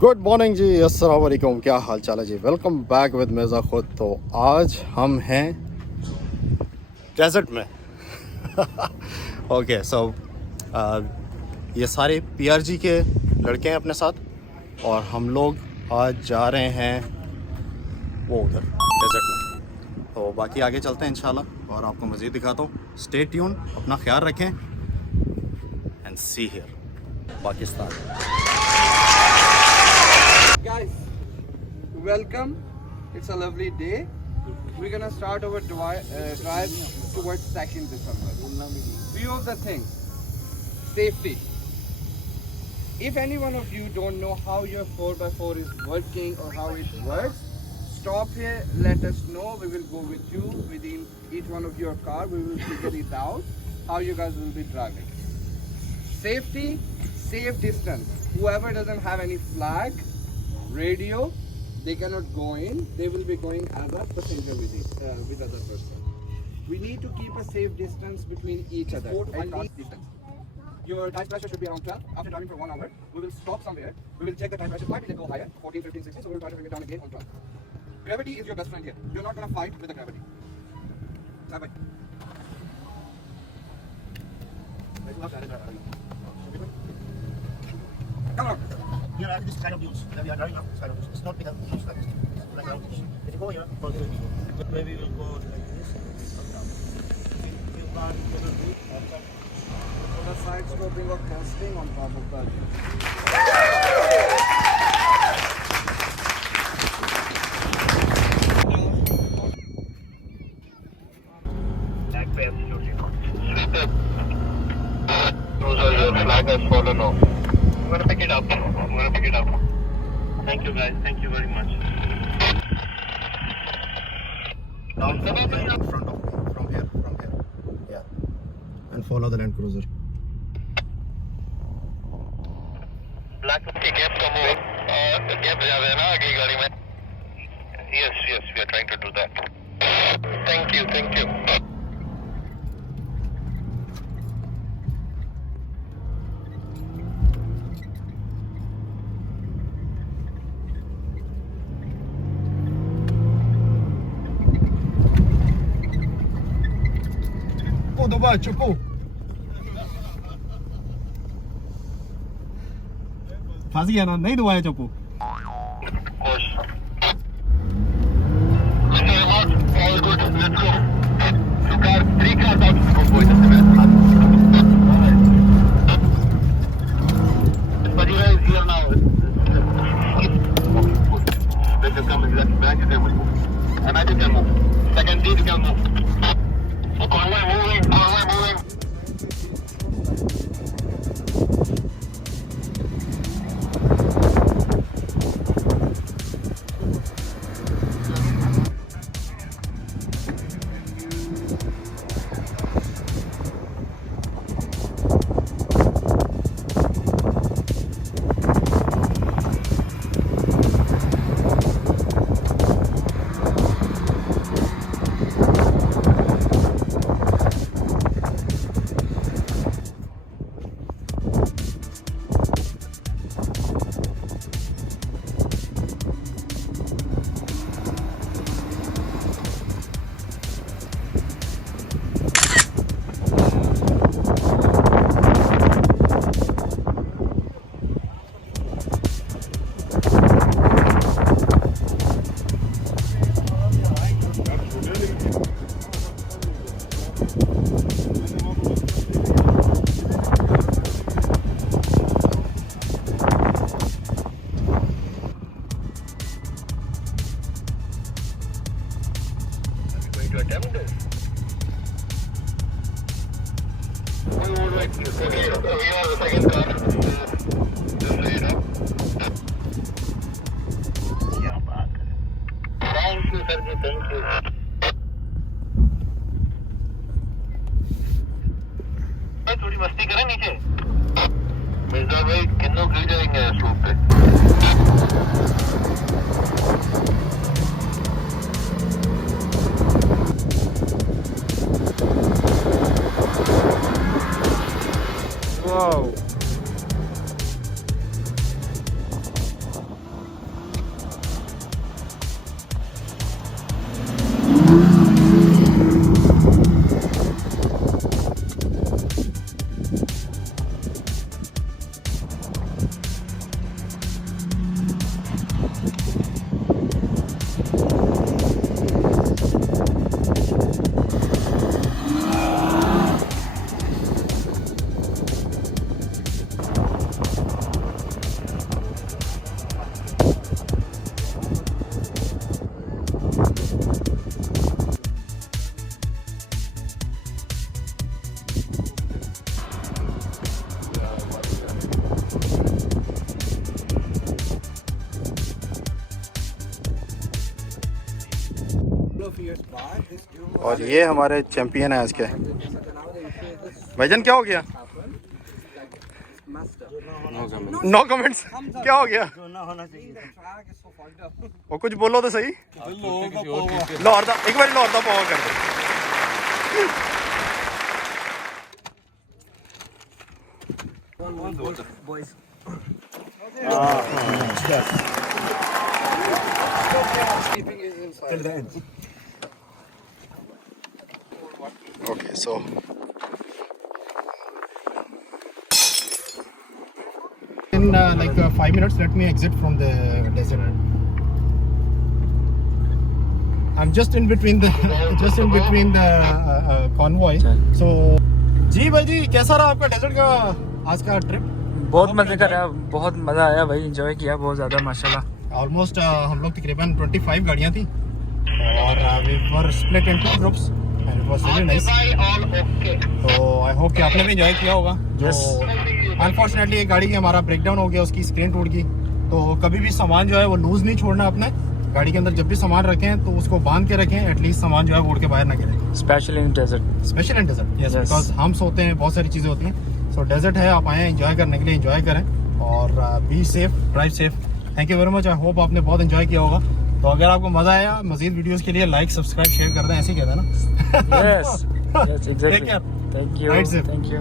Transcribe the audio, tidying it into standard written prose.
Good morning जी, अस्सलाम वालेकुम। क्या हाल चाल है जी? वेलकम बैक विद मिर्ज़ा खुद। तो आज हम हैं डेजर्ट में। ओके सो ये सारे पीआरजी के लड़के हैं अपने साथ और हम लोग आज जा रहे हैं वो उधर डेजर्ट में। तो बाकी आगे चलते हैं इंशाल्लाह और आपको मज़ीद दिखाता हूँ। स्टे ट्यून, अपना ख्याल रखें and see here Pakistan. Guys, welcome. It's a lovely day. We're gonna start our drive towards 2nd December. Few of the things. Safety. If any one of you don't know how your 4x4 is working or how it works, stop here, let us know. We will go with you within each one of your car. We will figure it out how you guys will be driving. Safety, safe distance. Whoever doesn't have any flag, radio, they cannot go in. They will be going as a passenger with other person. We need to keep a safe distance between each other. At least distance. Your tire pressure should be around 12. After driving for 1 hour, we will stop somewhere. We will check the tire pressure. Might go higher, 14, 15, 16. So we will try to bring it down again on 12. Gravity is your best friend here. You're not gonna fight with the gravity. Bye bye. Come on. Here are this kind of views that we are driving now. This kind of views. It's not big views like this. It's like around this. If you go here, for the view. Maybe we'll go like this. Come down. If you can't go to the view, So the side scoping of casting on top of the back way absolutely. Your flag has fallen off. I'm gonna pick it up. Thank you guys. Thank you very much. Down in front of me, from here. Yeah. And follow the Land Cruiser. Black के gap कम हो gap ज़्यादा है ना अगली गाड़ी में. Yes, we are trying to do that. Thank you. दबा चुपो। फंस गया ना? नहीं दबाया चुपो। All good. Let's go. 3 cars out. But is here now. They can come exactly back. You can move. And I can move. Second seat can move. Convoy moving. थोड़ी मस्ती करें नीचे मिर्जा भाई किन्नों गिर जाएंगे स्लोप पे Wow. और ये हमारे चैंपियन हैं आज के। भाईजान क्या हो गया? No comments. क्या हो गया? जो ना होना चाहिए। और कुछ बोलो तो सही। लाहौर दा एक बार लाहौर दा पावा कर दे। Okay, so in like 5 minutes, let me exit from the desert. I'm just in between the convoy. So जी भाई जी, कैसा रहा आपका डेजर्ट का आज का ट्रिप? बहुत मजे का रहा, बहुत मजा आया भाई, एंजॉय किया बहुत ज्यादा माशाल्लाह। ऑलमोस्ट हम लोग तकरीबन 25 गाड़ियाँ थी और we were split in 2 groups and it was really nice. तो आई होप कि आपने भी एंजॉय किया होगा। जो अनफॉर्चुनेटली एक गाड़ी की हमारा ब्रेकडाउन हो गया, उसकी स्क्रीन टूट गई। तो कभी भी सामान जो है वो लूज नहीं छोड़ना अपने गाड़ी के अंदर। जब भी सामान रखें तो उसको बांध के रखें, एटलीस्ट सामान जो है वो उड़ के बाहर ना गिरे। Specially in desert. Yes, because हम सोते हैं, बहुत सारी चीज़ें होती हैं। सो डेजर्ट है, आप आए एंजॉय करने के लिए, एंजॉय करें और be safe, drive safe. Thank you very much. I hope आपने बहुत एंजॉय किया होगा। तो अगर आपको मजा आया, मजीद वीडियोस के लिए लाइक सब्सक्राइब शेयर कर दें, ऐसे ही कहते हैं ना। Yes, exactly. Take care. Thank you. Right, sir. Thank you.